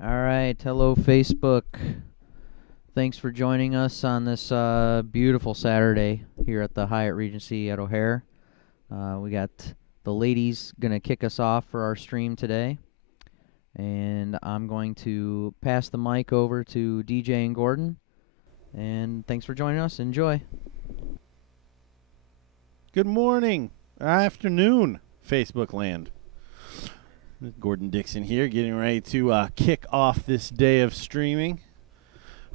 All right, hello Facebook. Thanks for joining us on this beautiful Saturday here at the Hyatt Regency at O'Hare. We got the ladies gonna kick us off for our stream today, and I'm going to pass the mic over to DJ and Gordon. And thanks for joining us. Enjoy. Good morning, afternoon, Facebook land. Gordon Dixon here, getting ready to kick off this day of streaming.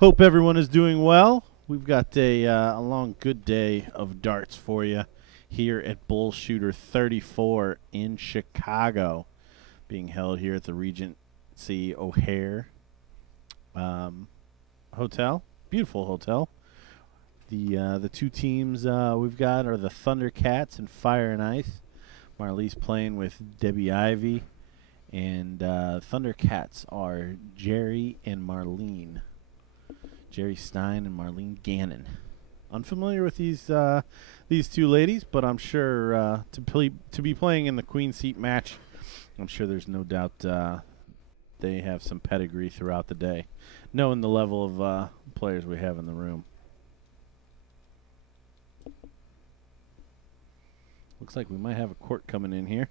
Hope everyone is doing well. We've got a long, good day of darts for you here at BullShooter 34 in Chicago, being held here at the Regency O'Hare Hotel. Beautiful hotel. The two teams we've got are the Thundercats and Fire and Ice. Marlies playing with Debbie Ivy. And Thundercats are Jerry and Marlene. Jerry Stein and Marlene Gannon. Unfamiliar with these two ladies, but I'm sure to be playing in the Queen Seat match, I'm sure there's no doubt they have some pedigree throughout the day, knowing the level of players we have in the room. Looks like we might have a court coming in here.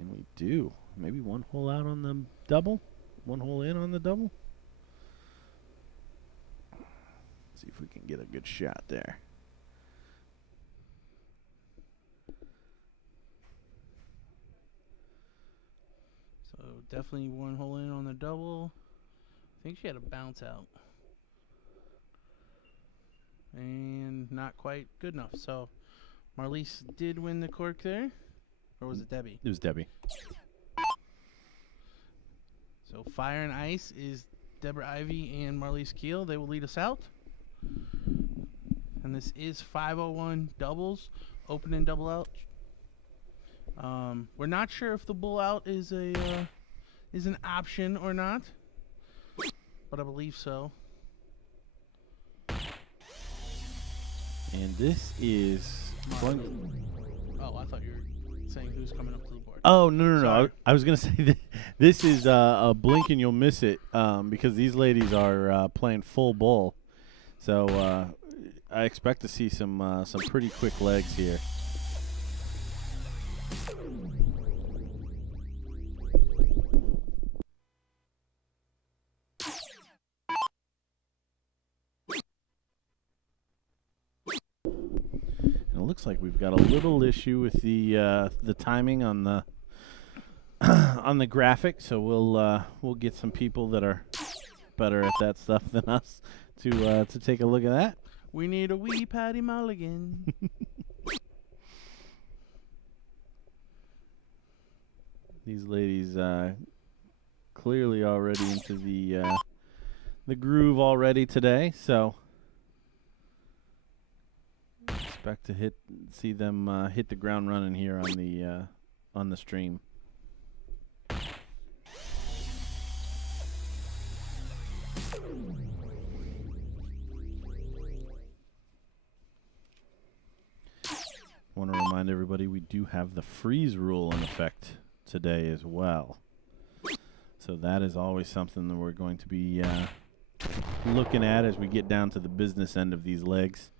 And we do. Maybe one hole out on the double. One hole in on the double. Let's see if we can get a good shot there. So definitely one hole in on the double. I think she had a bounce out. And not quite good enough. So Marlies did win the cork there. Or was it Debbie? It was Debbie. So Fire and Ice is Deborah Ivy and Marlies Keel. They will lead us out. And this is 501 doubles, open and double out. We're not sure if the bull out is an option or not, but I believe so. And this is Oh, I thought you were saying who's coming up to the board. Oh, no. Sorry. I was going to say that this is a blink and you'll miss it because these ladies are playing full bull. So I expect to see some pretty quick legs here. And it looks like we've got a little issue with the timing on the on the graphic, so we'll get some people that are better at that stuff than us to take a look at that. We need a wee Patty Mulligan. These ladies clearly already into the groove already today, so expect to see them hit the ground running here on the stream. I want to remind everybody we do have the freeze rule in effect today as well. So that is always something that we're going to be looking at as we get down to the business end of these legs.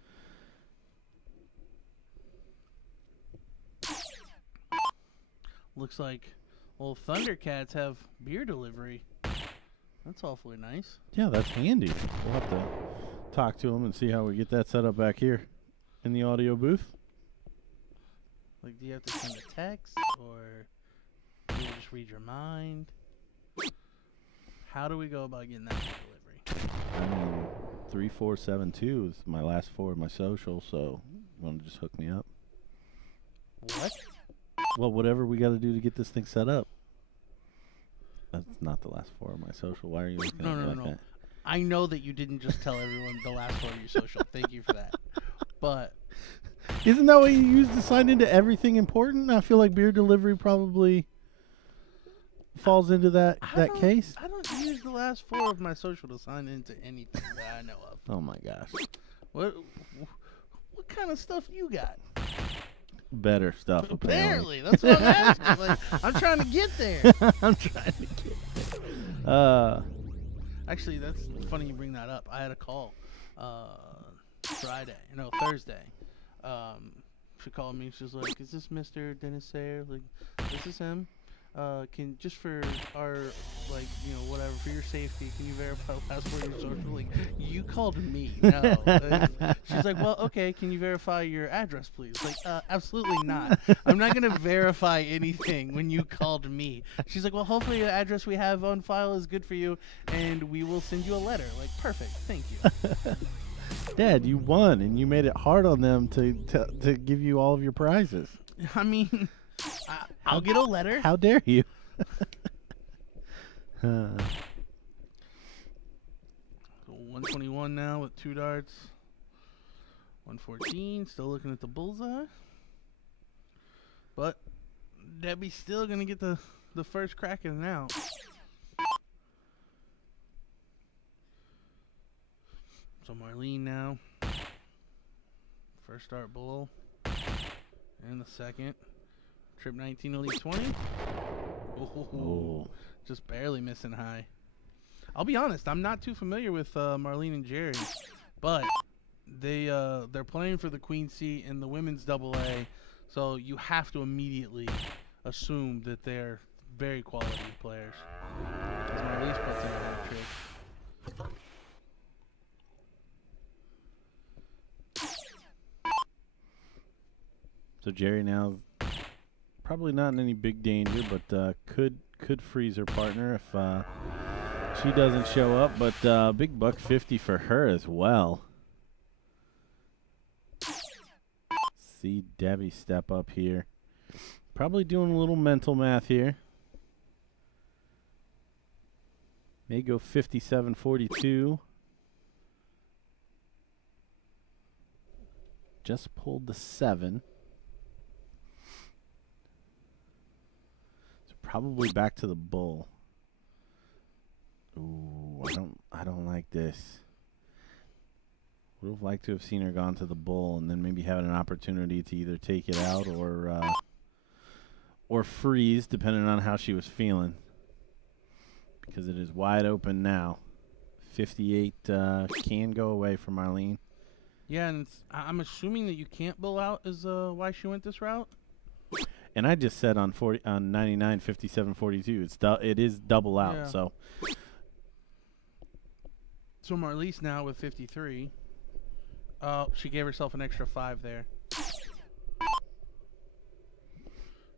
Looks like old Thundercats have beer delivery. That's awfully nice. Yeah, that's handy. We'll have to talk to them and see how we get that set up back here in the audio booth. Like, do you have to send a text, or do you just read your mind? How do we go about getting that delivery? I mean, 3472 is my last four of my social, so you want to just hook me up? What? Well, whatever we got to do to get this thing set up. That's not the last four of my social. Why are you looking at me like that? I know that you didn't just tell everyone the last one of your social. Thank you for that. But isn't that what you use to sign into everything important? I feel like beer delivery probably falls into that case. I don't use the last four of my social to sign into anything that I know of. Oh my gosh. What kind of stuff you got? better stuff. Apparently, that's what I'm asking. Like, I'm trying to get there. I'm trying to get there. Actually, that's funny you bring that up. I had a call Thursday. She called me. She was like, "Is this Mr. Dennis Sayer? Like, this is him. Can just for our whatever for your safety, can you verify the last word of your social?" Like, you called me. No. She's like, "Well, okay. Can you verify your address, please?" Like, absolutely not. I'm not gonna verify anything when you called me. She's like, "Well, hopefully the address we have on file is good for you, and we will send you a letter." Like, perfect. Thank you. Dad, you won, and you made it hard on them to give you all of your prizes. I mean, I'll get a letter. How dare you? 121 now with 2 darts. 114, still looking at the bullseye. But Debbie's still going to get the first crack at it now. So Marlene now. First dart bull. And the second. Trip 19 to lead 20. Oh, just barely missing high. I'll be honest, I'm not too familiar with Marlene and Jerry, but they're playing for the Queen seat in the women's AA, so you have to immediately assume that they're very quality players. As Marlene puts in a hat trick. So Jerry now probably not in any big danger, but could freeze her partner if she doesn't show up. But big buck 50 for her as well. See Debbie step up here. Probably doing a little mental math here. May go 57-42. Just pulled the 7. Probably back to the bull. Ooh, I don't like this. Would have liked to have seen her gone to the bull and then maybe having an opportunity to either take it out or freeze, depending on how she was feeling. Because it is wide open now. 58 can go away for Marlene. Yeah, and I'm assuming that you can't bull out is why she went this route. And I just said on 99, 57, 42. It is double out. Yeah. So Marlise now with 53. She gave herself an extra 5 there.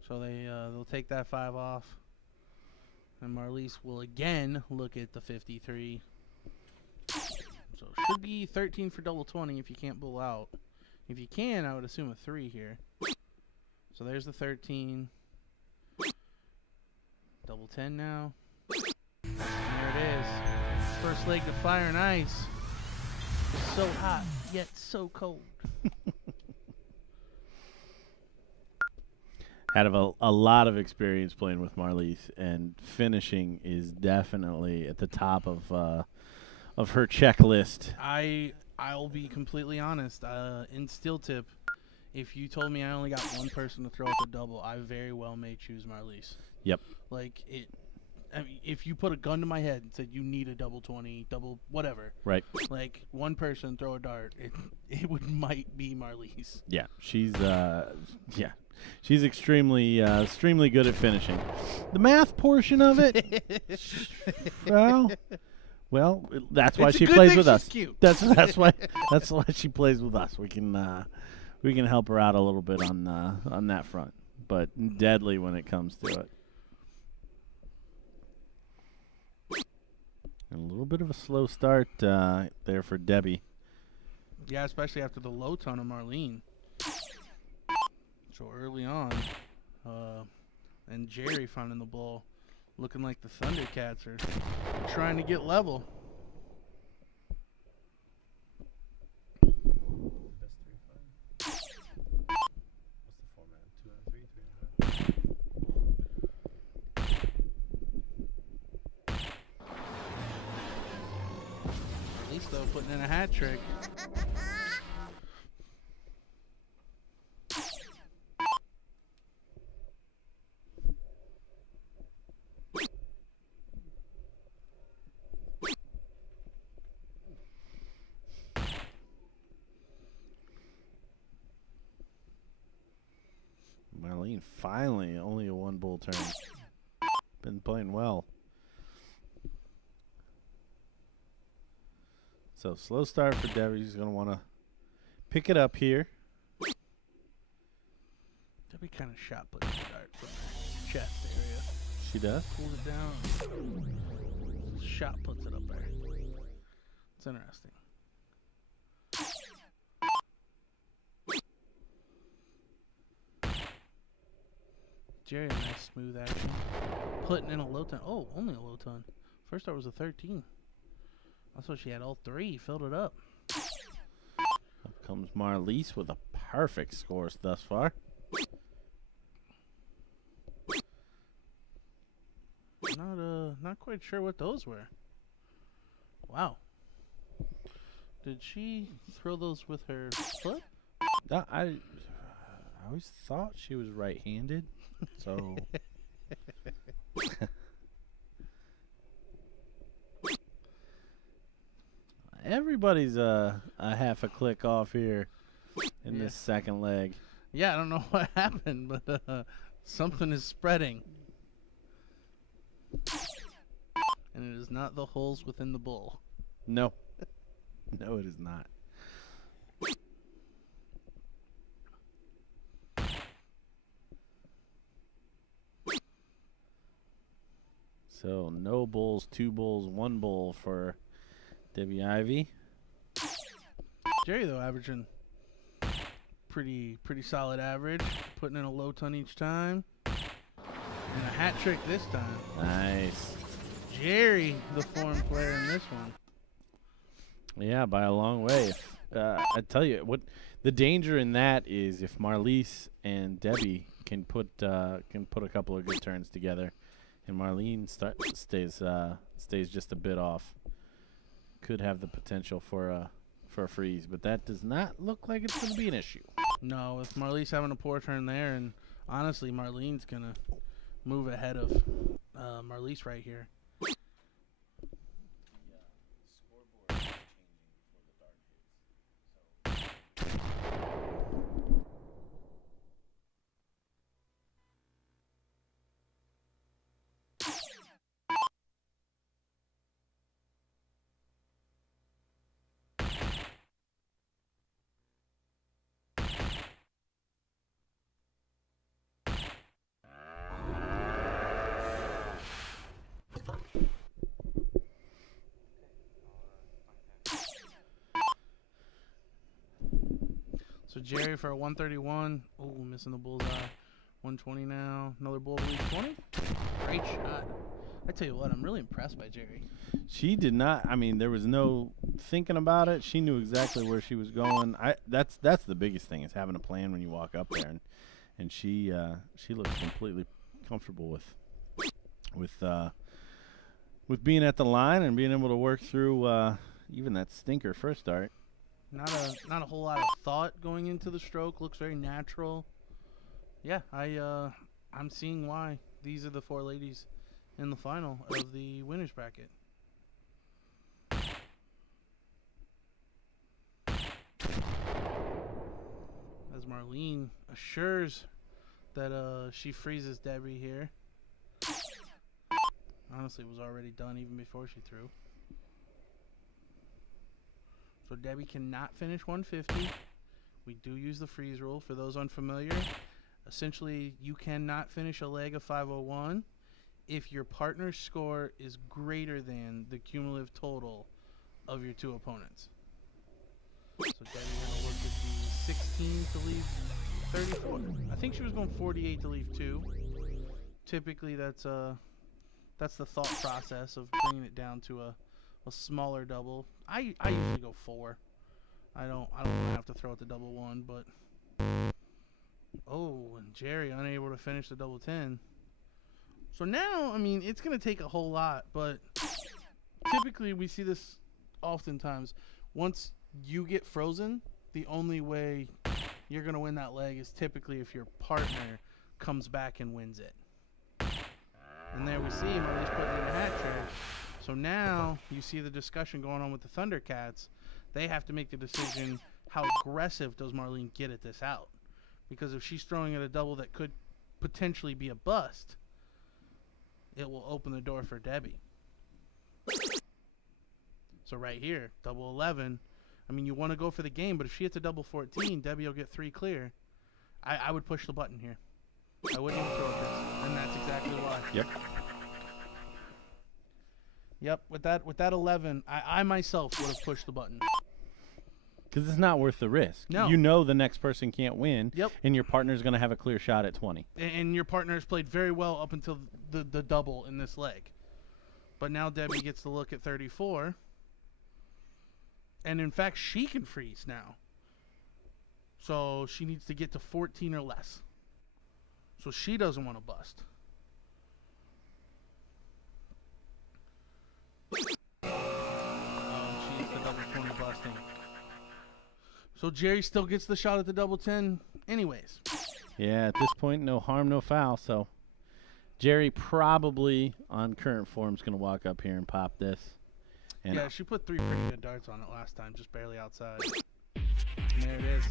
So they'll take that 5 off, and Marlise will again look at the 53. So it should be 13 for double 20 if you can't bull out. If you can, I would assume a 3 here. So there's the 13. Double 10 now. And there it is. First leg to Fire and Ice. It's so hot, yet so cold. Had a lot of experience playing with Marlise, and finishing is definitely at the top of her checklist. I'll be completely honest. In steel tip, if you told me I only got one person to throw at the double, I very well may choose Marlise. Yep. Like I mean, if you put a gun to my head and said you need a double 20, double whatever, right? Like one person throw a dart, it might be Marlise. Yeah, she's extremely good at finishing. The math portion of it, well, that's why she plays with us. Cute. That's why she plays with us. We can help her out a little bit on that front, but deadly when it comes to it. And a little bit of a slow start there for Debbie. Yeah, especially after the low tone of Marlene. So early on, and Jerry finding the ball, looking like the Thundercats are trying to get level. At least though, putting in a hat trick. Marlene finally only a 1 bull turn. Been playing well. So slow start for Debbie. She's going to want to pick it up here. Debbie kind of shot put the dart from her chest area. She does. Pulled it down. Shot puts it up there. It's interesting. Jerry, nice smooth action. Putting in a low ton. Oh, only a low ton. First start was a 13. That's what she had all 3. Filled it up. Up comes Marlise with a perfect score thus far. Not quite sure what those were. Wow. Did she throw those with her foot? I always thought she was right-handed, so everybody's a half a click off here in this second leg. Yeah, I don't know what happened, but something is spreading. And it is not the holes within the bull. No. No, it is not. So no bulls, 2 bulls, 1 bull for Debbie Ivy. Jerry, though, averaging pretty solid average. Putting in a low ton each time. And a hat trick this time. Nice. Jerry, the form player in this one. Yeah, by a long way. I tell you, what the danger in that is if Marlise and Debbie can put a couple of good turns together, and Marlene stays just a bit off, could have the potential for a freeze. But that does not look like it's going to be an issue. No, with Marlise having a poor turn there, and honestly, Marlene's gonna move ahead of Marlise right here. So Jerry for a 131. Oh, missing the bullseye. 120 now. Another bull lead 20. Great shot. I tell you what, I'm really impressed by Jerry. She did not. I mean, there was no thinking about it. She knew exactly where she was going. That's the biggest thing, is having a plan when you walk up there, and she looks completely comfortable with being at the line and being able to work through even that stinker first start. Not a whole lot of thought going into the stroke. Looks very natural. Yeah, I'm seeing why these are the 4 ladies in the final of the winners bracket. As Marlene assures that she freezes Debbie here. Honestly, it was already done even before she threw. So Debbie cannot finish 150. We do use the freeze rule. For those unfamiliar, essentially you cannot finish a leg of 501 if your partner's score is greater than the cumulative total of your 2 opponents. So Debbie gonna look at the 16 to leave 34. I think she was going 48 to leave 2. Typically that's the thought process of bringing it down to a smaller double. I usually go 4. I don't want to have to throw out the double 1, but oh, and Jerry unable to finish the double 10. So now, I mean, it's going to take a whole lot, but typically we see this oftentimes. Once you get frozen, the only way you're going to win that leg is typically if your partner comes back and wins it. And there we see him at least putting in a hat trick. So now you see the discussion going on with the Thundercats. They have to make the decision, how aggressive does Marlene get at this out? Because if she's throwing at a double that could potentially be a bust, it will open the door for Debbie. So right here, double 11. I mean, you want to go for the game, but if she hits a double 14, Debbie will get 3 clear. I would push the button here. I wouldn't even throw this, and that's exactly why. Yep. Yep. With that 11, I myself would have pushed the button. Because it's not worth the risk. No. You know the next person can't win, Yep. and your partner's going to have a clear shot at 20. And your partner has played very well up until the double in this leg. But now Debbie gets to look at 34. And in fact, she can freeze now. So she needs to get to 14 or less. So she doesn't want to bust. She's the double 20 busting. So Jerry still gets the shot at the double 10 anyways. Yeah, at this point, no harm, no foul. So Jerry probably, on current form, is going to walk up here and pop this. And yeah, she put 3 pretty good darts on it last time, just barely outside. And there it is.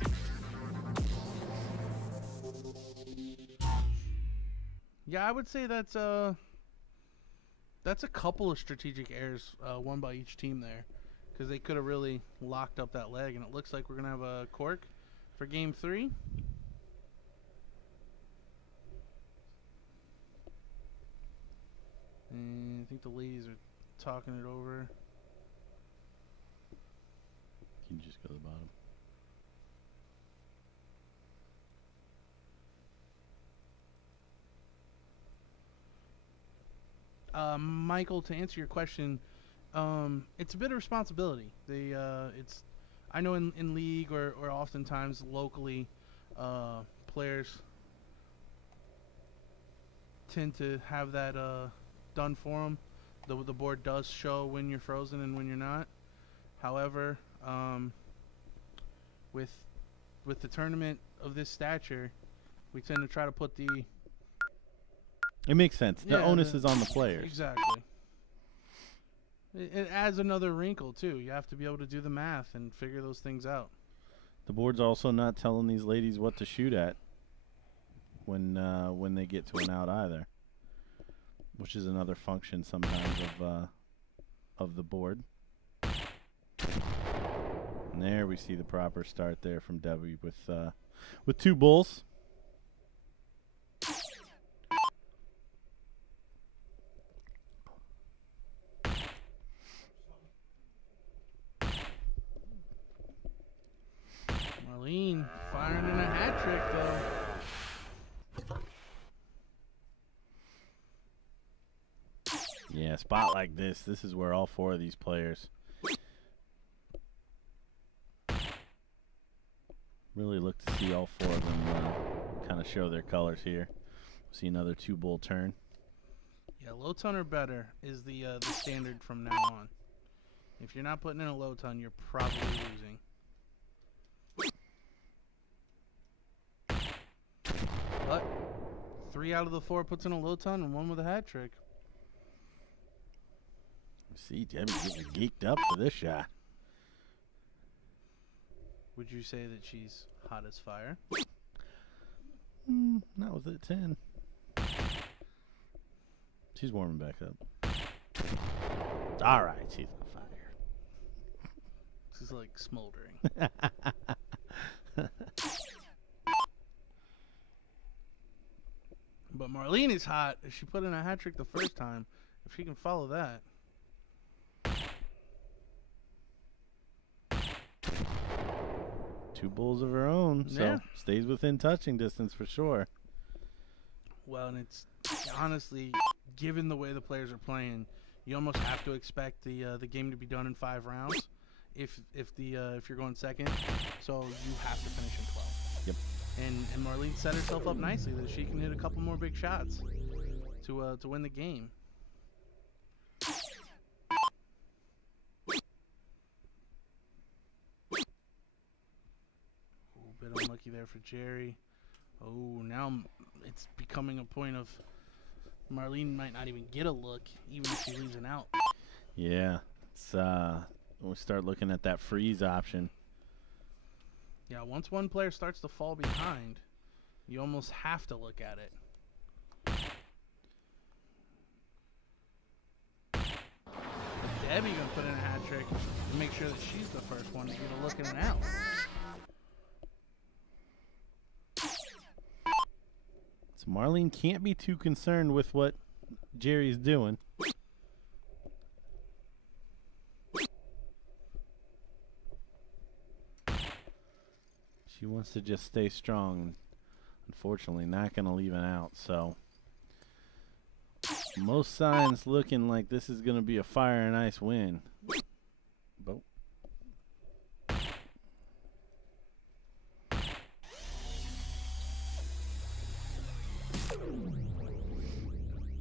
Yeah, I would say that's a couple of strategic errors, one by each team there, because they could have really locked up that leg. And it looks like we're gonna have a cork for game 3. And I think the ladies are talking it over. Can you just go to the bottom? Michael, to answer your question, it's a bit of responsibility. I know in league or oftentimes locally, players tend to have that done for them. The board does show when you're frozen and when you're not. However, with the tournament of this stature, we tend to try to put the It makes sense. The onus is on the players. Exactly. It adds another wrinkle too. You have to be able to do the math and figure those things out. The board's also not telling these ladies what to shoot at when they get to an out either, which is another function sometimes of the board. And there we see the proper start there from Debbie with 2 bulls. Marlene firing in a hat trick though. Yeah, a spot like this is where all 4 of these players really look to see all 4 of them kind of show their colors here. See another 2 bull turn. Yeah, low ton or better is the standard from now on. If you're not putting in a low ton, you're probably losing. But 3 out of the 4 puts in a low ton and 1 with a hat trick. See, Debbie's getting geeked up for this shot. Would you say that she's hot as fire? Not with it 10. She's warming back up. All right, she's on fire. This is like smoldering. But Marlene is hot. She put in a hat trick the first time. If she can follow that. 2 bulls of her own, so Yeah. stays within touching distance for sure. Well, and it's honestly, given the way the players are playing, you almost have to expect the game to be done in 5 rounds, if you're going second. So you have to finish in 12. Yep. And Marlene set herself up nicely that she can hit a couple more big shots to win the game. A bit unlucky there for Jerry. Oh, now it's becoming a point of Marlene might not even get a look, even if she leaves an out. Yeah, it's we'll start looking at that freeze option. Yeah, once one player starts to fall behind, you almost have to look at it. Debbie gonna put in a hat trick and make sure that she's the first one to get a look in and out. So Marlene can't be too concerned with what Jerry's doing. She wants to just stay strong. Unfortunately, not going to leave it out. So most signs looking like this is going to be a fire and ice win. But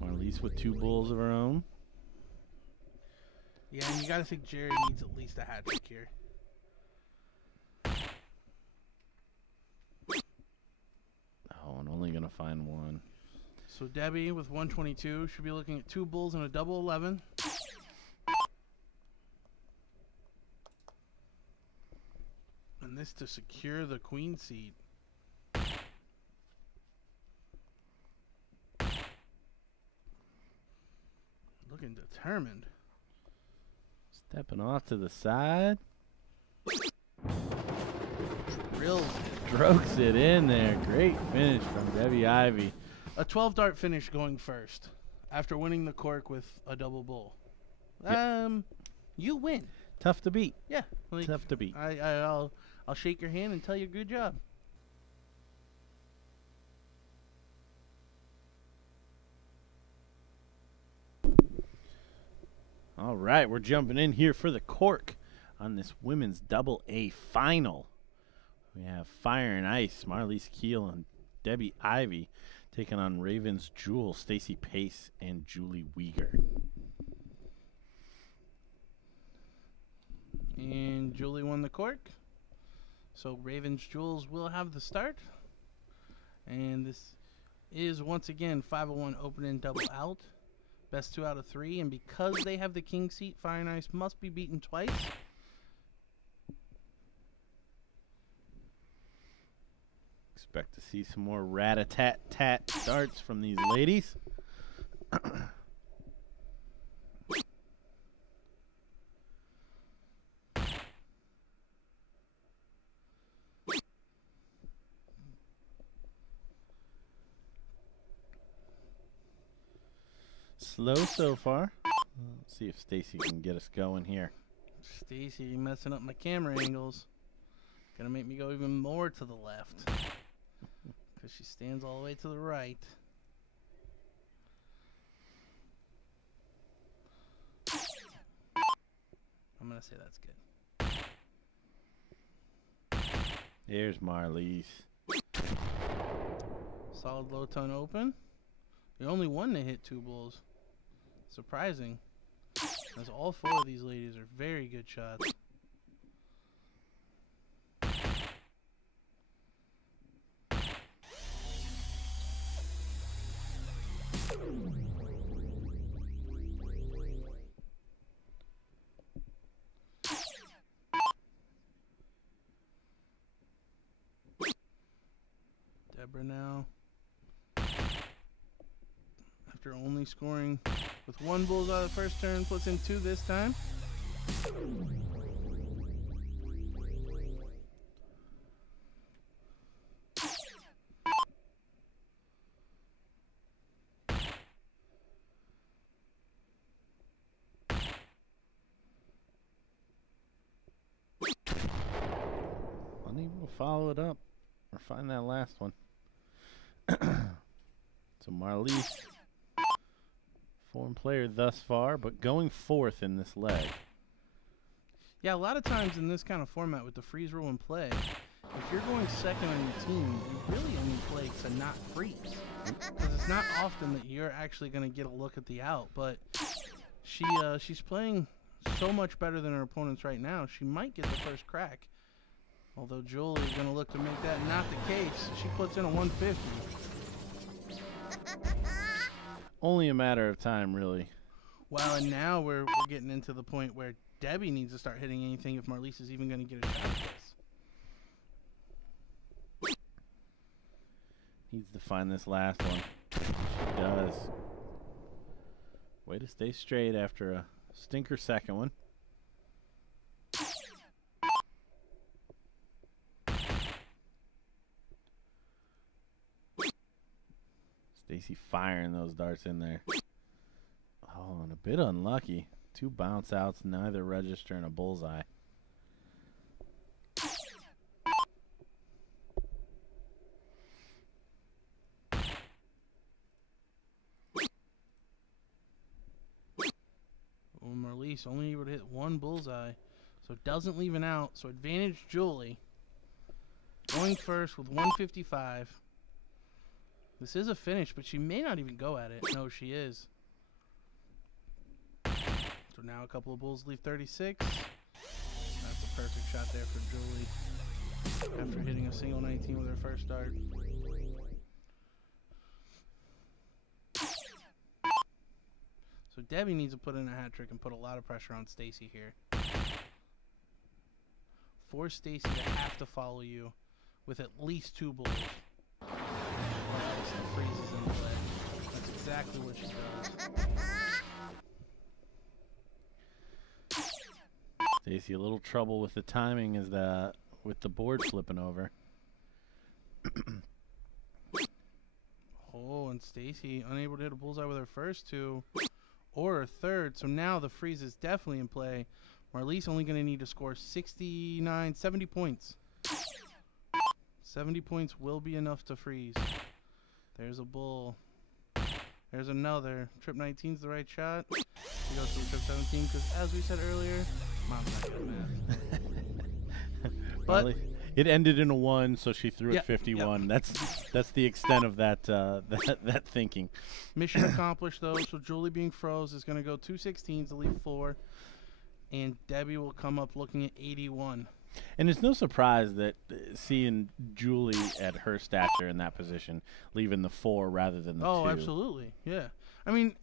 Marlies with 2 bulls of her own. Yeah, and you gotta think Jerry needs at least a hat trick here. Oh, and only going to find 1. So Debbie with 122 should be looking at 2 bulls and a double 11. And this to secure the queen seat. Looking determined. Stepping off to the side. Drills. Strokes it in there. Great finish from Debbie Ivy. A 12 dart finish going first after winning the cork with a double bull. Yep. You win. Tough to beat. Yeah. Like, Tough to beat. I'll shake your hand and tell you good job. All right, we're jumping in here for the cork on this women's double A final. We have Fire and Ice, Marlies Keel and Debbie Ivy taking on Ravens Jewel, Stacy Pace, and Julie Weeger. And Julie won the cork. So Ravens Jewels will have the start. And this is once again 501 open and double out. Best 2 out of 3. And because they have the king seat, Fire and Ice must be beaten twice. Expect to see some more rat-a-tat-tat starts from these ladies. Slow so far. Let's see if Stacy can get us going here. Stacy messing up my camera angles. Gonna make me go even more to the left. Because she stands all the way to the right. I'm gonna say that's good. There's Marlies. Solid low ton open. The only one to hit 2 bulls. Surprising. As all 4 of these ladies are very good shots. Deborah now, after only scoring with 1 bulls out of the first turn, puts in 2 this time. Unable to follow it up or find that last one. So Marlies, form player thus far, but going 4th in this leg. Yeah, a lot of times in this kind of format with the freeze rule in play, if you're going second on your team, you really only play to not freeze. Because it's not often that you're actually going to get a look at the out. But she's playing so much better than her opponents right now, she might get the first crack. Although Julie's going to look to make that not the case. She puts in a 150. Only a matter of time, really. Well, and now we're getting into the point where Debbie needs to start hitting anything if Marlies is even going to get a shot at this. Needs to find this last one. She does. Way to stay straight after a Stinker second one. Stacy firing those darts in there. Oh, and a bit unlucky. 2 bounce outs, neither registering a bullseye. Well, Marlies only able to hit 1 bullseye, so it doesn't leave an out. So advantage Julie. Going first with 155. This is a finish, but she may not even go at it. No, she is. So now a couple of bulls leave 36. That's a perfect shot there for Julie after hitting a single 19 with her first dart. So Debbie needs to put in a hat trick and put a lot of pressure on Stacy here. Force Stacy to have to follow you with at least 2 bulls. Or else the freeze is in play. That's exactly what she does. Stacy, a little trouble with the timing is with the board flipping over. Oh, and Stacy unable to hit a bullseye with her first 2 or her third. So now the freeze is definitely in play. Marlies only going to need to score 70 points. 70 points will be enough to freeze. There's a bull. There's another. Trip 19 is the right shot. She goes to the trip 17 because, as we said earlier, mom's not good at math. But it ended in a 1, so she threw Yeah, at 51. yep. That's the extent of that that thinking. mission accomplished, though. So Julie being froze is going to go 2 16s to leave 4. And Debbie will come up looking at 81. And it's no surprise that seeing Julie at her stature in that position, leaving the 4 rather than the 2. Oh, absolutely. Yeah. I mean,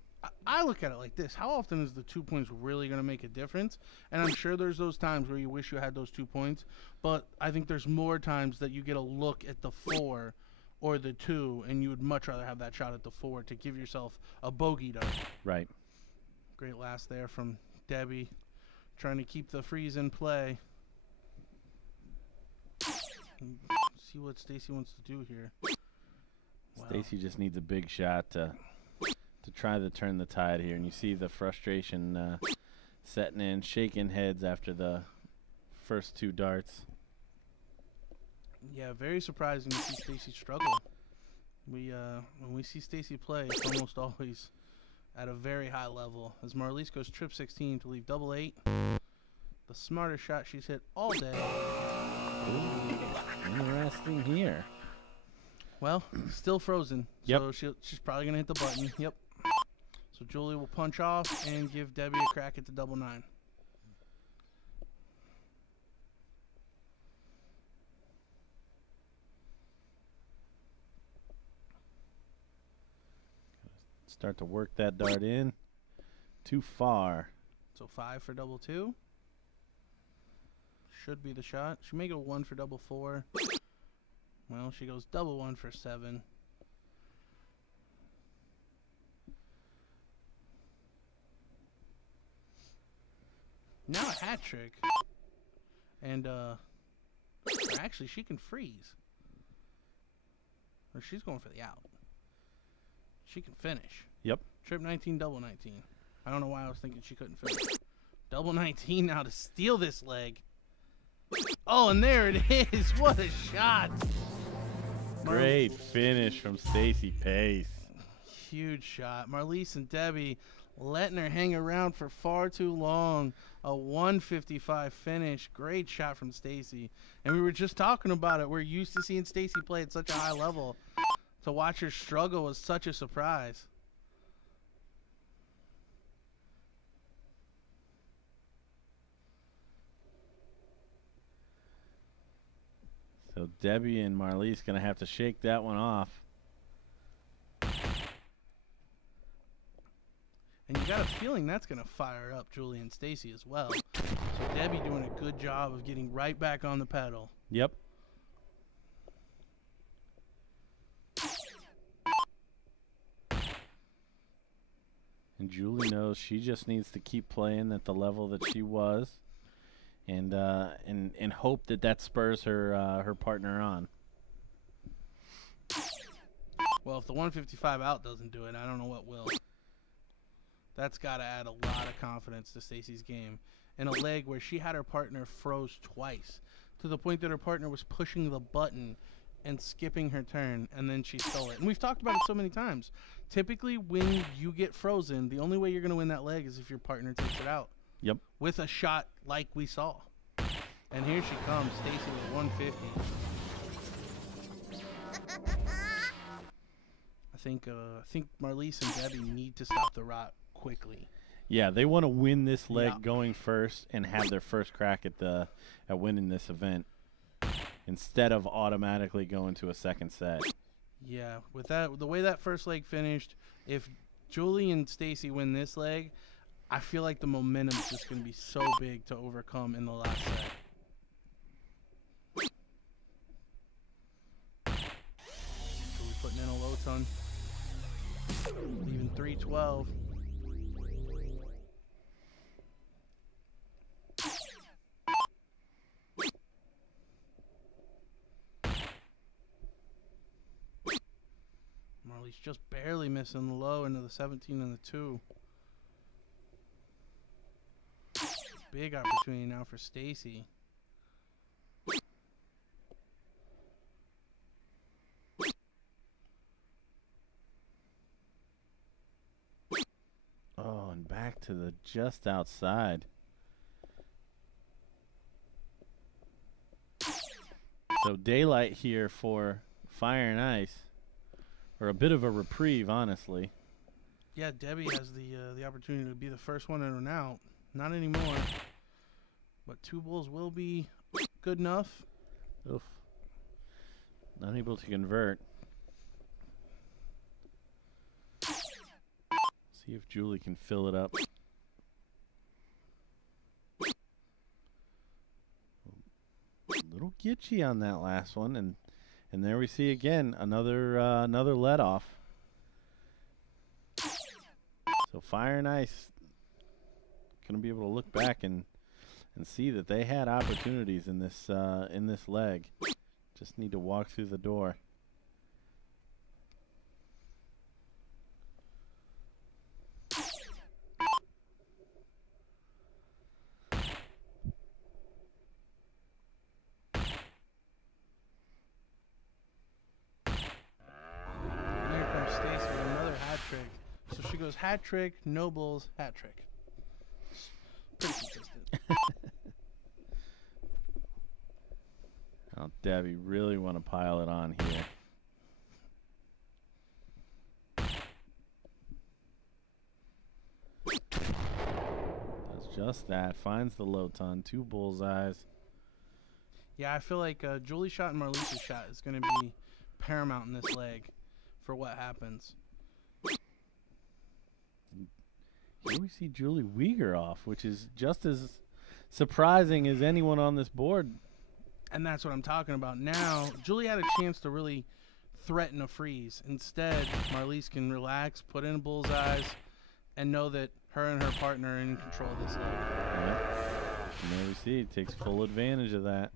I look at it like this. How often is the 2 points really going to make a difference? And I'm sure there's those times where you wish you had those 2 points. But I think there's more times that you get a look at the 4 or the 2, and you would much rather have that shot at the 4 to give yourself a bogey dart. Right. Great last there from Debbie, trying to keep the freeze in play. See what Stacy wants to do here. Wow. Stacy just needs a big shot to try to turn the tide here, and you see the frustration setting in, shaking heads after the first 2 darts. Yeah, very surprising to see Stacy struggle. When we see Stacy play, it's almost always at a very high level. As Marlies goes trip 16 to leave double 8. The smartest shot she's hit all day. Ooh, interesting here. Well, still frozen. Yep. So she's probably going to hit the button. Yep. So Julie will punch off and give Debbie a crack at the double 9. Start to work that dart in. Too far. So 5 for double 2. Should be the shot. She may go 1 for double 4. Well, she goes double 1 for 7. Now a hat trick. And, actually, she can freeze. Or she's going for the out. She can finish. Yep. Trip 19, double 19. I don't know why I was thinking she couldn't finish. Double 19 now to steal this leg. Oh, and there it is. What a shot. Great finish from Stacy Pace. Huge shot. Marlies and Debbie letting her hang around for far too long. A 155 finish. Great shot from Stacy. And we were just talking about it. We're used to seeing Stacy play at such a high level. To watch her struggle was such a surprise. So Debbie and Marlies going to have to shake that one off. And you got a feeling that's going to fire up Julie and Stacy as well. So Debbie doing a good job of getting right back on the pedal. Yep. And Julie knows she just needs to keep playing at the level that she was, and hope that spurs her partner on. Well, if the 155 out doesn't do it, I don't know what will. That's got to add a lot of confidence to Stacy's game. In a leg where she had her partner froze twice, to the point that her partner was pushing the button and skipping her turn, and then she stole it. And we've talked about it so many times. Typically, when you get frozen, the only way you're going to win that leg is if your partner takes it out. Yep. With a shot like we saw. And here she comes, Stacy with 150. I think Marlise and Debbie need to stop the rot quickly. Yeah, they want to win this leg Yeah. going first and have their first crack at winning this event instead of automatically going to a second set. Yeah, with that, the way that first leg finished, if Julie and Stacy win this leg, I feel like the momentum is just going to be so big to overcome in the last set. Julie putting in a low ton, leaving 312. Marley's just barely missing the low into the 17 and the 2. Big opportunity now for Stacy. Oh, and back to the just outside. So daylight here for Fire and Ice, or a bit of a reprieve, honestly. Yeah, Debbie has the opportunity to be the first one in and out. Not anymore. But 2 bulls will be good enough. Oof. Unable to convert. See if Julie can fill it up. A little gitchy on that last one, and there we see again another let off. So Fire and Ice gonna be able to look back and see that they had opportunities in this leg. Just need to walk through the door. Here comes Stacy with another hat trick. So she goes hat trick, no bulls, hat trick. Pretty consistent. Oh, Debbie really want to pile it on here. Does just that. Finds the low ton. 2 bullseyes. Yeah, I feel like Julie's shot and Marlise's shot is going to be paramount in this leg for what happens. Here we see Julie Uyghur off, which is just as surprising as anyone on this board. And that's what I'm talking about. Now, Julie had a chance to really threaten a freeze. Instead, Marlise can relax, put in bullseyes, and know that her and her partner are in control of this leg. Yep. And there we see, takes full advantage of that.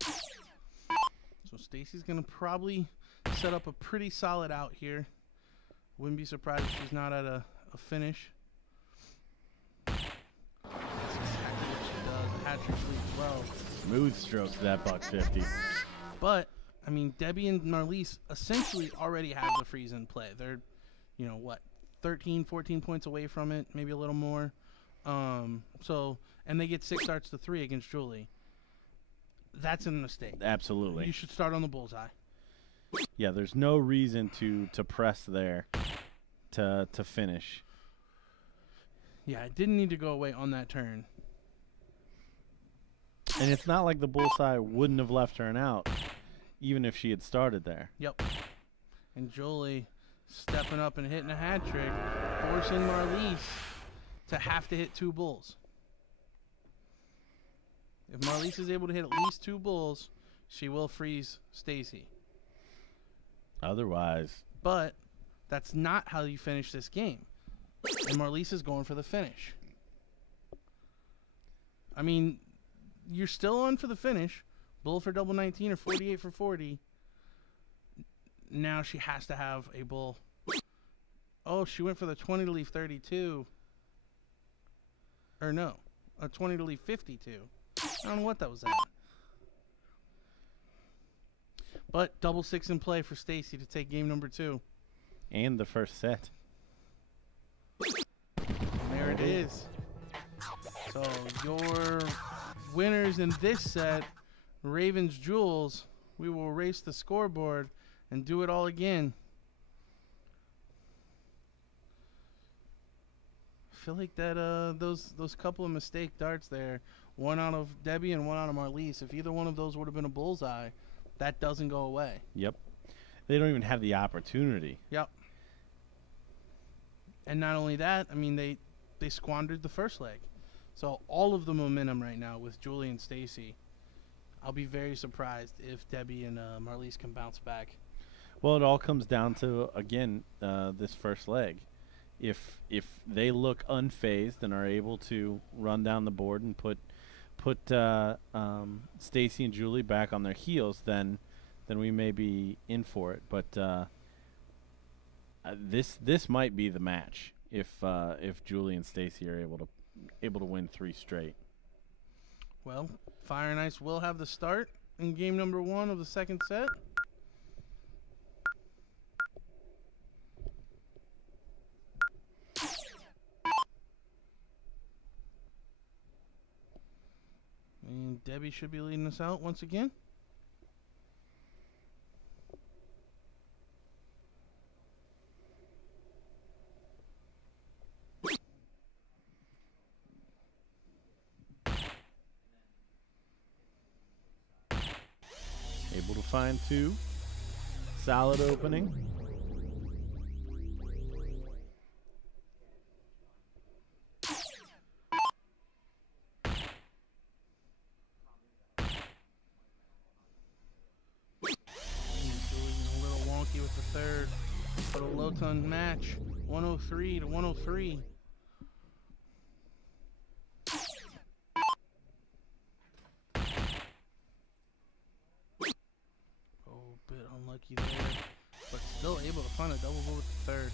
So Stacy's going to probably set up a pretty solid out here. Wouldn't be surprised if she's not at a finish. That's exactly what she does. The hat trick leads well. Smooth strokes that $150. But, I mean, Debbie and Marlise essentially already have the freeze in play. They're, 13, 14 points away from it, maybe a little more. And they get 6 starts to 3 against Julie. That's a mistake. Absolutely. You should start on the bullseye. Yeah, there's no reason to press there to finish. Yeah, it didn't need to go away on that turn. And it's not like the bullseye wouldn't have left her an out, even if she had started there. Yep. And Julie stepping up and hitting a hat trick, forcing Marlise to have to hit 2 bulls. If Marlise is able to hit at least 2 bulls, she will freeze Stacy. Otherwise, But That's not how you finish this game. And Marlies is going for the finish. I mean, you're still on for the finish. Bull for double 19 or 48 for 40. Now she has to have a bull. Oh, she went for the 20 to leave 32. Or no, a 20 to leave 52. I don't know what that was at. But double 6 in play for Stacy to take game number 2. And the first set. And there it is. So your winners in this set, Ravens Jewels. We will erase the scoreboard and do it all again. I feel like that those couple of mistake darts there, one out of Debbie and one out of Marlies, if either one of those would have been a bullseye, that doesn't go away. Yep. They don't even have the opportunity. Yep. And not only that, I mean, they squandered the first leg. So all of the momentum right now with Julie and Stacy, I'll be very surprised if Debbie and Marlies can bounce back. Well, it all comes down to, again, this first leg. If they look unfazed and are able to run down the board and put Stacy and Julie back on their heels, then we may be in for it. But this might be the match if Julie and Stacy are able to win 3 straight. Well, Fire and Ice will have the start in game number 1 of the second set. And Debbie should be leading us out once again. Able to find 2. Solid opening. A little wonky with the third, but a low ton match, 103 to 103. Bit unlucky there, but still able to find a double bull with the third.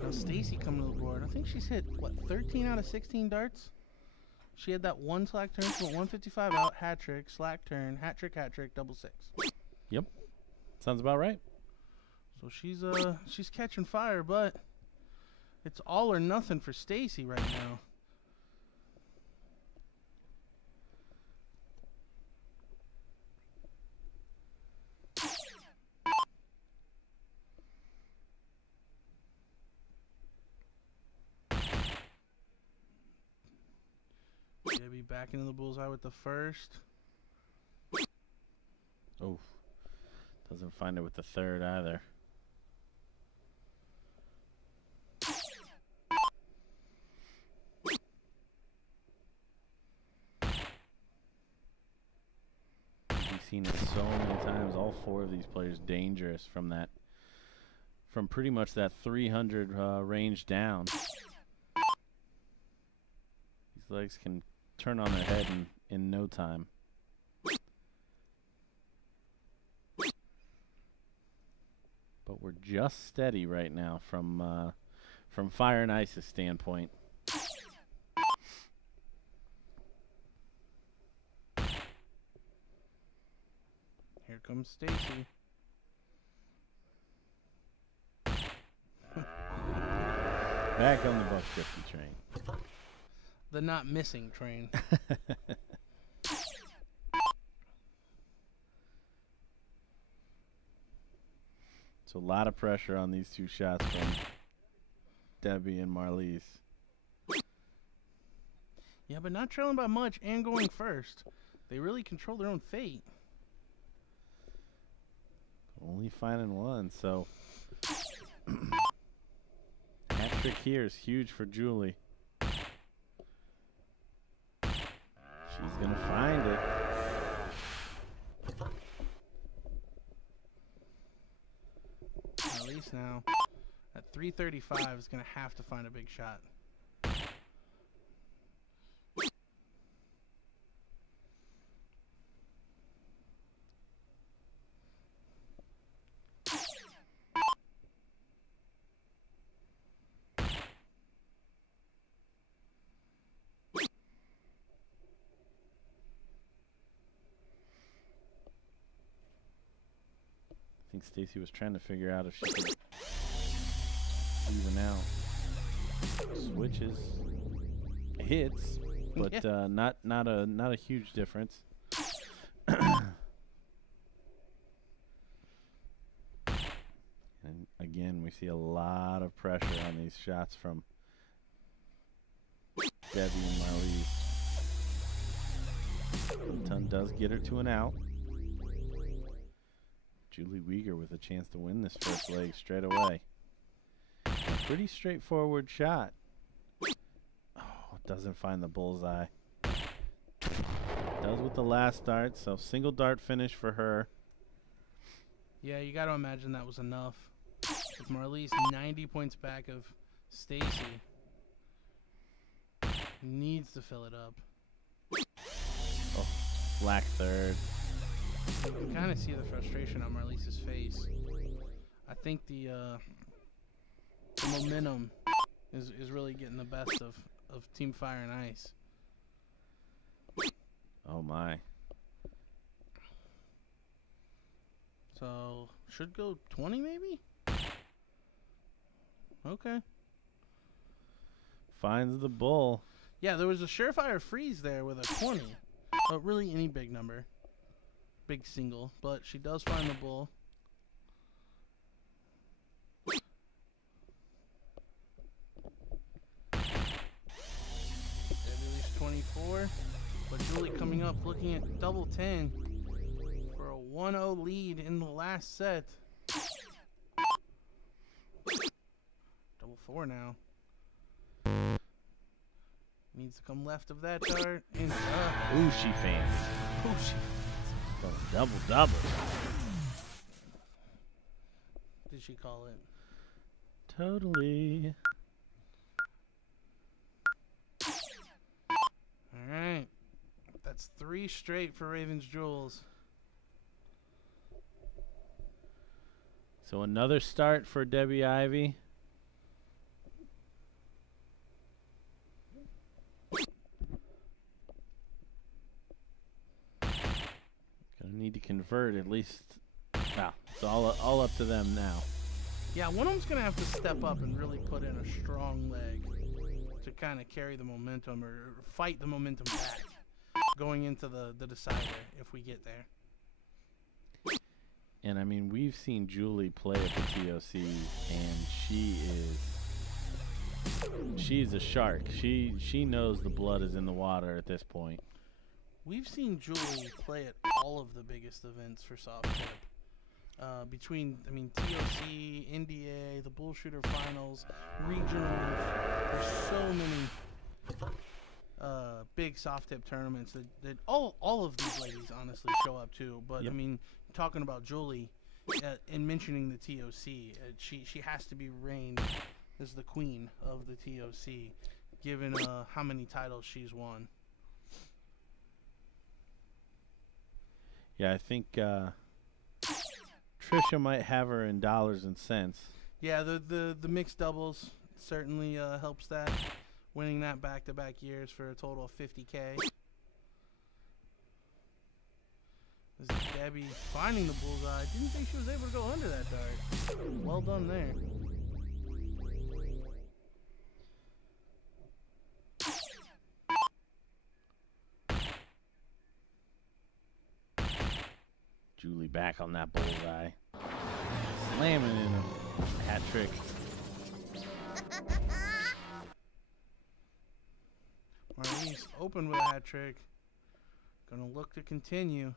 Now Stacy coming to the board. I think she's hit, what, 13 out of 16 darts? She had that one slack turn, she went 155 out, hat trick, slack turn, hat trick, double 6. Yep. Sounds about right. So she's catching fire, but it's all or nothing for Stacy right now. Debbie back into the bullseye with the first. Oh, doesn't find it with the third either. We've seen it so many times. All 4 of these players dangerous from pretty much that 300 range down. These legs can turn on their head in no time. But we're just steady right now from Fire and Ice's standpoint. Here comes Stacy. Back on the $1.50 train. The not missing train. So a lot of pressure on these 2 shots from Debbie and Marlies. Yeah, but not trailing by much and going first. They really control their own fate. Only finding 1, so hat trick here is huge for Julie. She's going to find it. At least now. 335 is going to have to find a big shot. I think Stacy was trying to figure out if she could even out. Switches, hits, but Yeah. not a huge difference. And again, we see a lot of pressure on these shots from Debbie and Marlies. Ton does get her to an out. Julie Weger with a chance to win this first leg straight away. A pretty straightforward shot. Oh, doesn't find the bullseye. Does with the last dart, so single dart finish for her. Yeah, you got to imagine that was enough. With Marlies 90 points back of Stacy, needs to fill it up. Oh, black third. You can kind of see the frustration on Marlise's face. I think the momentum is really getting the best of Team Fire and Ice. Oh my. So, should go 20 maybe? Okay. Finds the bull. Yeah, there was a surefire freeze there with a 20. But really any big number. Big single. But she does find the bull. Debbie leaves 24. But Julie coming up looking at double 10 for a 1-0 lead in the last set. Double 4 now. Needs to come left of that dart. And Ooh, she fancy. oh, she Double. did she call it? Totally. All right. That's 3 straight for Ravens Jewels. So another start for Debbie Ivy. Gonna need to convert at least. Well, it's all up to them now. Yeah, one of them's going to have to step up and really put in a strong leg to kind of carry the momentum or fight the momentum back going into the decider if we get there. And I mean, we've seen Julie play at the TOC, and she's a shark. She knows the blood is in the water at this point. We've seen Julie play at all of the biggest events for soft tip. Between, TOC, NDA, the BullShooter finals, regionals, there's so many big soft tip tournaments that all of these ladies honestly show up to. But Yep. Talking about Julie and mentioning the TOC, she has to be reigned as the queen of the TOC, given how many titles she's won. Yeah, I think Trisha might have her in dollars and cents. Yeah, the mixed doubles certainly helps that. Winning that back-to-back years for a total of $50K. This is Debbie finding the bullseye. Didn't think she was able to go under that dart. Well done there. Julie back on that bullseye. Slamming in a hat trick. Marlies open with a hat trick. Gonna look to continue.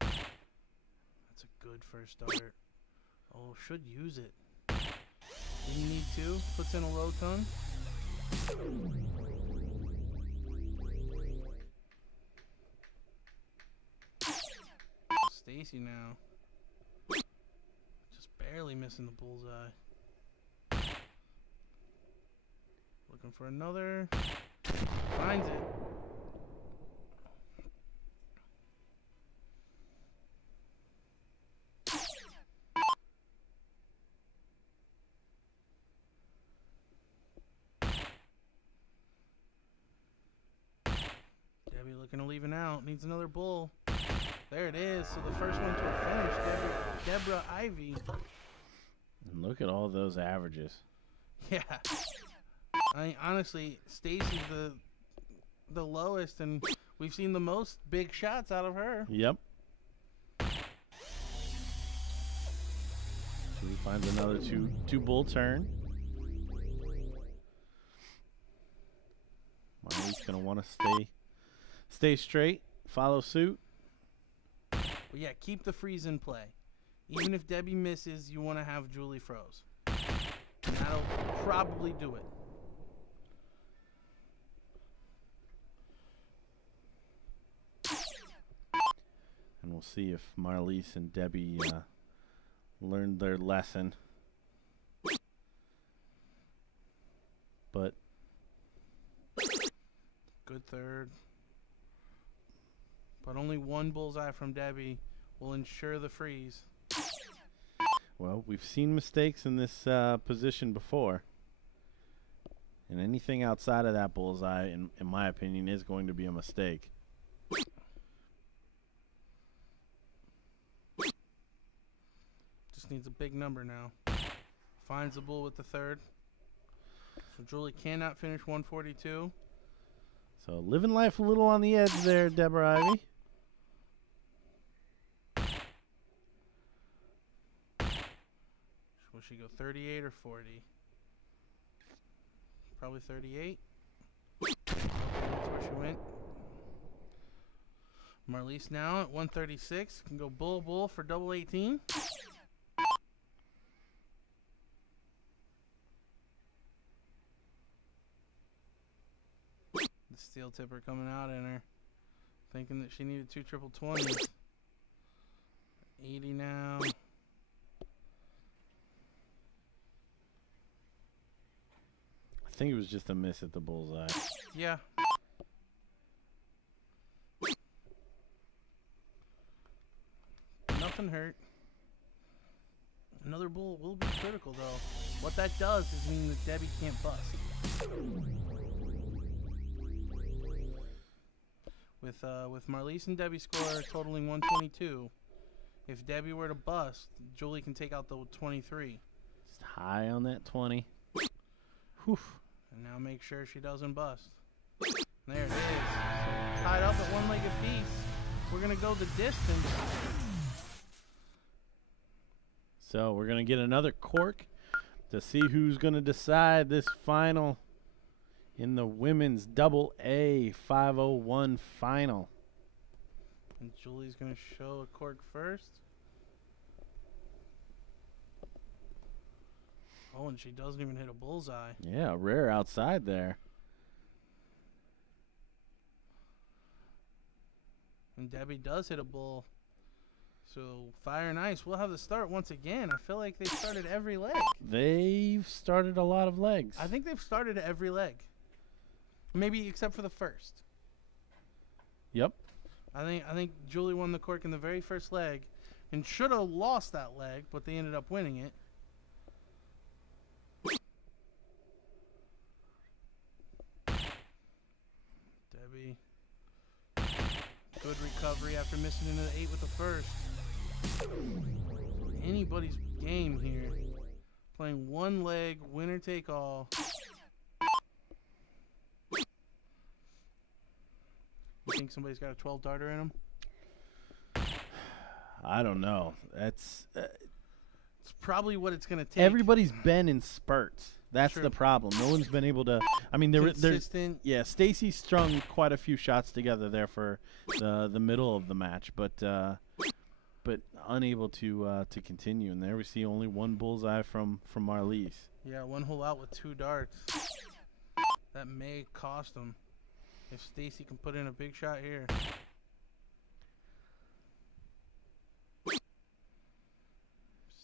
That's a good first dart. Oh, should use it. Didn't need to. Puts in a low ton. Stacy now. Just barely missing the bullseye. Looking for another. Finds it. Debbie looking to leave it out. Needs another bull. There it is. So the first one to a finish, Deborah Ivy. And look at all those averages. Yeah. I mean, honestly, Stacy's the lowest, and we've seen the most big shots out of her. Yep. She finds another two bull turn. Marley's gonna want to stay straight, follow suit. But yeah, keep the freeze in play. Even if Debbie misses, you want to have Julie froze. And that'll probably do it. And we'll see if Marlise and Debbie learned their lesson. But Good third. But only one bullseye from Debbie will ensure the freeze. well, we've seen mistakes in this position before. And anything outside of that bullseye, in my opinion, is going to be a mistake. Just needs a big number now. Finds the bull with the third. So Julie cannot finish 142. So living life a little on the edge there, Deborah Ivy. Will she go 38 or 40? Probably 38. That's where she went. Marlise now at 136. Can go bull for double 18. The steel tipper coming out in her. Thinking that she needed 2 triple 20s. 80 now. I think it was just a miss at the bullseye. Yeah. Nothing hurt. Another bull will be critical, though. What that does is mean that Debbie can't bust. With Marlise and Debbie's score totaling 122, if Debbie were to bust, Julie can take out the 23. Just high on that 20. Whew. And now make sure she doesn't bust. There it is. So tied up at one leg apiece. We're going to go the distance. So we're going to get another cork to see who's going to decide this final in the women's double A 501 final. And Julie's going to show a cork first. Oh, and she doesn't even hit a bullseye. Yeah, rare outside there. And Debbie does hit a bull. So Fire and Ice will have the start once again. I feel like they started every leg. They've started a lot of legs. I think they've started every leg. Maybe except for the first. Yep. I think Julie won the cork in the very first leg and should have lost that leg, but they ended up winning it. Debbie. Good recovery after missing into the 8 with the first. Anybody's game here. Playing one leg, winner take all. You think somebody's got a 12 darter in them? I don't know. That's It's probably what it's going to take. everybody's been in spurts. That's True. the problem. No one's been able to. I mean, there's consistent. yeah. Stacy strung quite a few shots together there for the middle of the match, but unable to continue. And there we see only one bullseye from Marlise. Yeah, one hole out with 2 darts. That may cost them. If Stacy can put in a big shot here.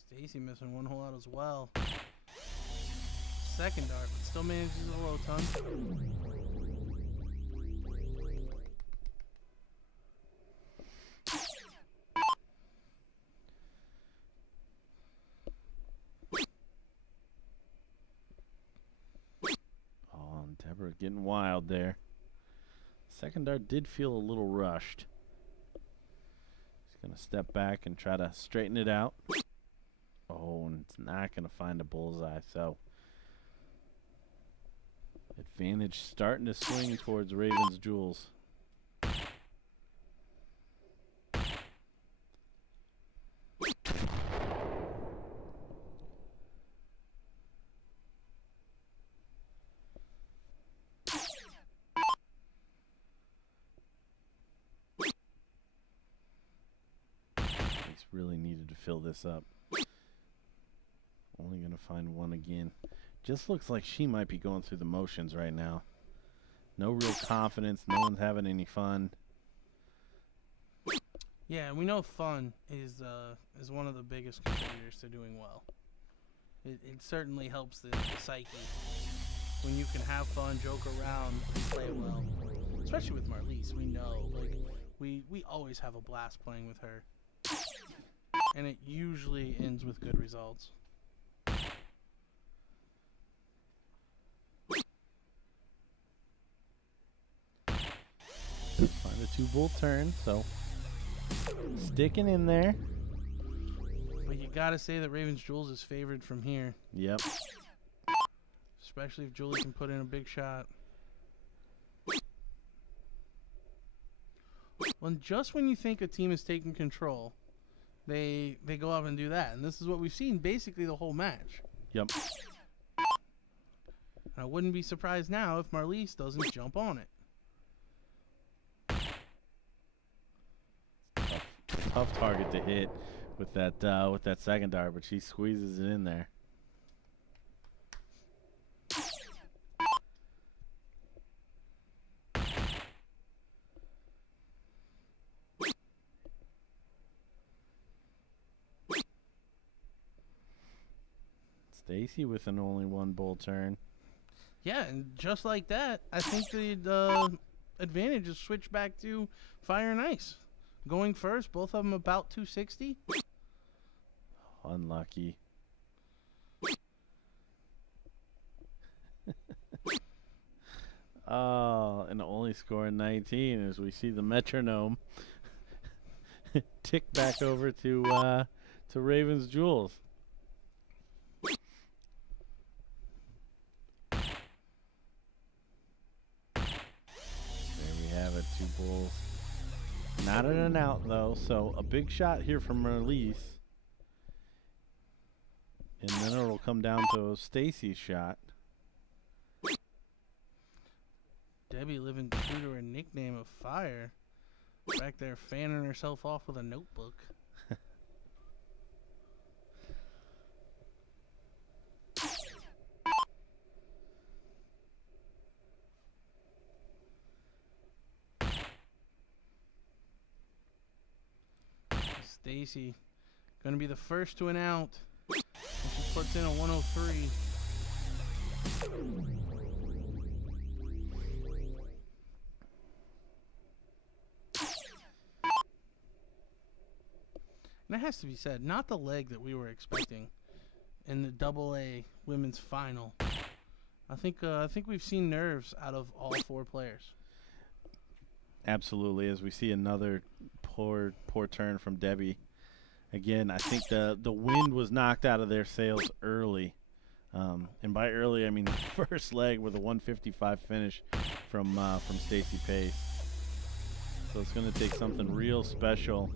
Stacy missing one hole out as well. second dart, but still manages a low ton. Oh, and Deborah getting wild there. Second dart did feel a little rushed. He's going to step back and try to straighten it out. Oh, and it's not going to find a bullseye, so advantage starting to swing towards Ravens Jewels. He's really needed to fill this up. Only going to find one again. Just looks like she might be going through the motions right now. No real confidence. No one's having any fun. Yeah, and we know fun is one of the biggest contributors to doing well. It certainly helps the psyche when you can have fun, joke around, and play well. Especially with Marlies, we know we always have a blast playing with her, and it usually ends with good results. Find a 2-bull turn, so sticking in there. But you gotta say that Ravens Jules is favored from here. Yep. Especially if Julie can put in a big shot. Well, just when you think a team is taking control, they go up and do that. And this is what we've seen basically the whole match. Yep. I wouldn't be surprised now if Marlies doesn't jump on it. Tough target to hit with that second dart, but she squeezes it in there. Stacy with an only 1-bull turn. Yeah, and just like that, I think the advantage is switched back to Fire and Ice. Going first, both of them about 260. Unlucky. Oh, and only scoring 19 as we see the metronome tick back over to Ravens Jewels. There we have it, 2 bulls. Not in and out, though, so a big shot here from Marlies. And then it'll come down to Stacy's shot. Debbie living true to her nickname of Fire. Back there fanning herself off with a notebook. Stacy gonna be the first to an out. And she puts in a 103. And it has to be said, not the leg that we were expecting in the AA women's final. I think we've seen nerves out of all 4 players. Absolutely, as we see another poor turn from Debbie. Again, I think the wind was knocked out of their sails early. And by early, I mean the first leg with a 155 finish from Stacy Pace. So it's going to take something real special,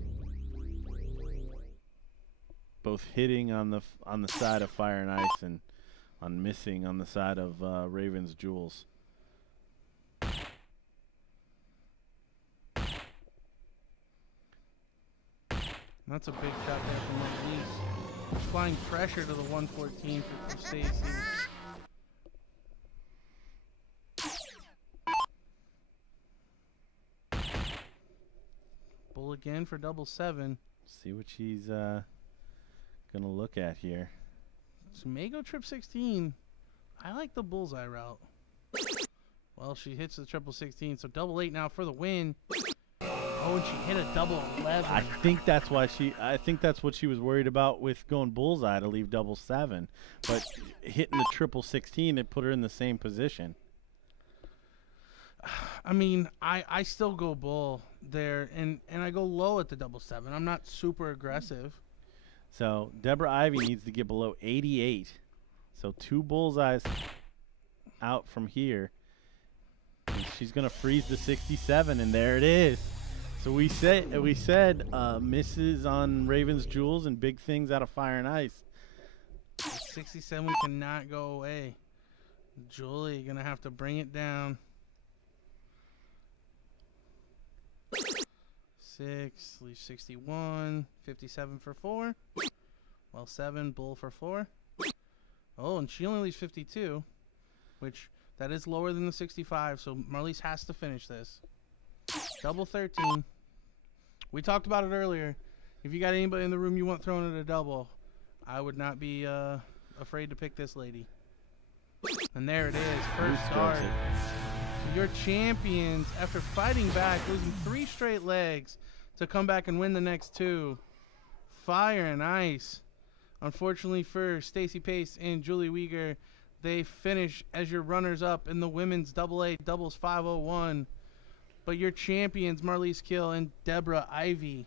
both hitting on the side of Fire and Ice and on missing on the side of Ravens Jewels. That's a big shot there from Marlies. Applying pressure to the 114 for Stacy. Bull again for double 7. See what she's gonna look at here. So may go trip 16 I like the bullseye route. Well, she hits the triple 16, so double 8 now for the win. Oh, and she hit a double 11. I think that's why I think that's what she was worried about with going bullseye to leave double 7, but hitting the triple 16, it put her in the same position. I mean, I still go bull there, and I go low at the double 7. I'm not super aggressive. So Deborah Ivy needs to get below 88. So 2 bullseyes out from here. And she's gonna freeze the 67, and there it is. So we said misses on Ravens Jewels and big things out of Fire and Ice. 67 cannot go away. Julie gonna have to bring it down. 6 leaves 61. 57 for 4. Well, 7 bull for 4. Oh, and she only leaves 52, which that is lower than the 65. So Marlies has to finish this. Double 13. We talked about it earlier. If you got anybody in the room you want thrown at a double, I would not be afraid to pick this lady. And there it is, first start. So your champions, after fighting back, losing 3 straight legs to come back and win the next 2. Fire and Ice. Unfortunately for Stacy Pace and Julie Weger, they finish as your runners-up in the women's AA doubles 501. But your champions, Marlies Kill and Deborah Ivy,